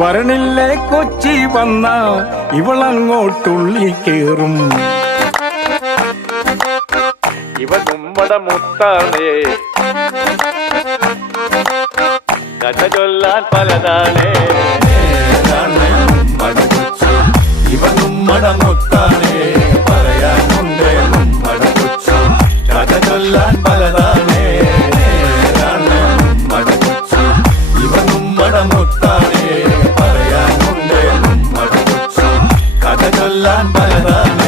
വരണില്ലേ കൊച്ചി വന്ന ഇവളങ്ങോട്ടുള്ളി കേറും. ഇവ നമ്മടെ മുത്താണേ, കഥ ചൊല്ലാൻ പലതാണേ. ഇവ നമ്മടെ മുത്താണേ, പറയാനുണ്ട് നമ്മടെ കൊച്ചി, കഥ ചൊല്ലാൻ പലതാണേ. ഇവ നമ്മടെ മുത്താണേ, പറയാനുണ്ട് നമ്മടെ കൊച്ചി, കഥ ചൊല്ലാൻ പലതാണേ.